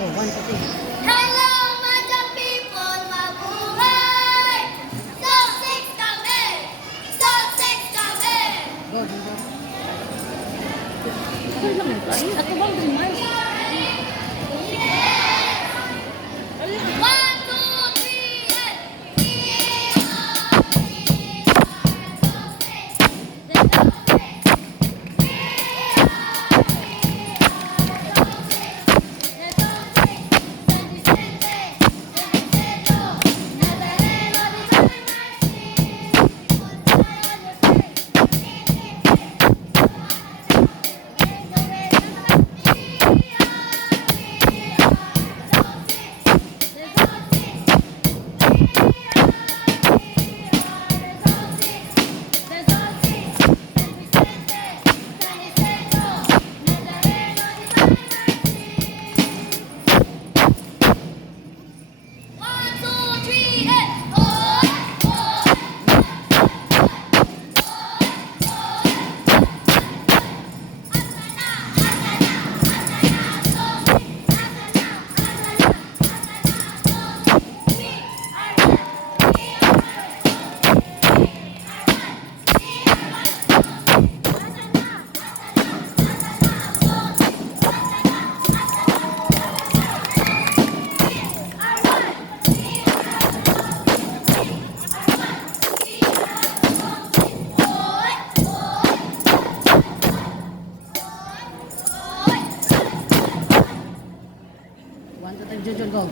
Oh, 1 to 6. Hello, mga people, mabuhay! Zone 6 kami! Zone 6 kami! Go, go, go. Ako lang ito. Ay, ako bang primar? 1, 2, 3, and... Jujur, go.